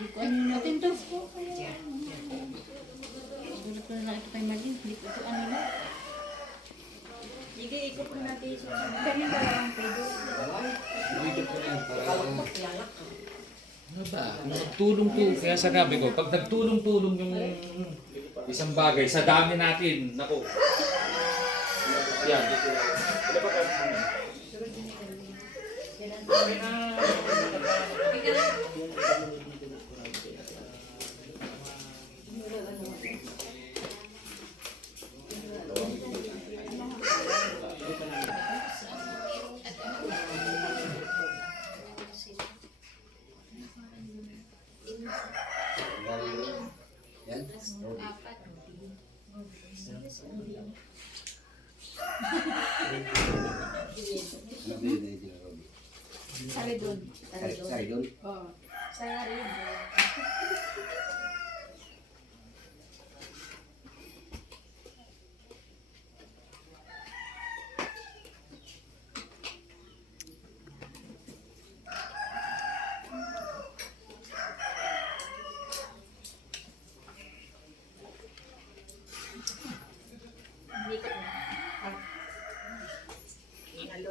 Hindi ko ano na. Atindos ko. Kaya. Gulat ko na lang ito kay Malin. Hindi ko ito ano na. Sige, ikot mo natin Ganyan ba lang pwede? Ano ba? Nagtulong-tulong. Kaya sa gabi ko, pag nagtulong-tulong yung isang bagay, sa dami natin, nako. Yan. Sari doon. Sari doon. Sorry, doon. Oo.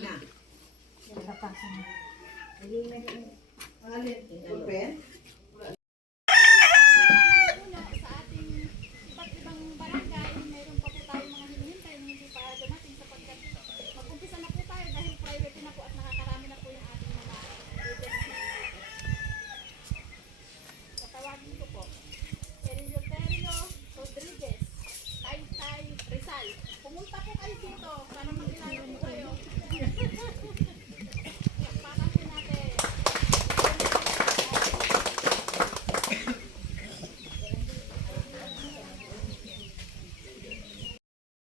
Sari doon. sa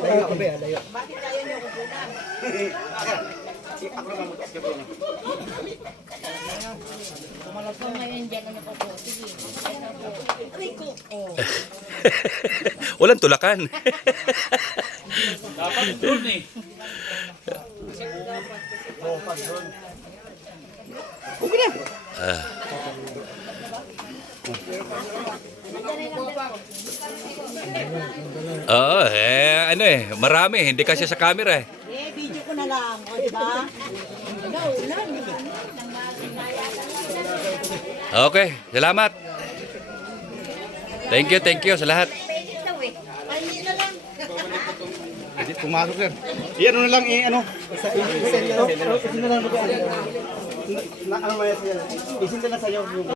Layo ko ba, layo. So ngayon dyan pa po. Sige. Walang tulakan. Dapat doon eh. Oo, eh, ano eh, marami. Hindi kasi sa camera eh. Eh, video ko na lang. O, di ba? Okay, salamat. Thank you, thank you sa lahat. Pumasok sir. I-ano na lang, i-ano. Isa na lang. Na, ano mo yan sir? Isin na lang sa'yo.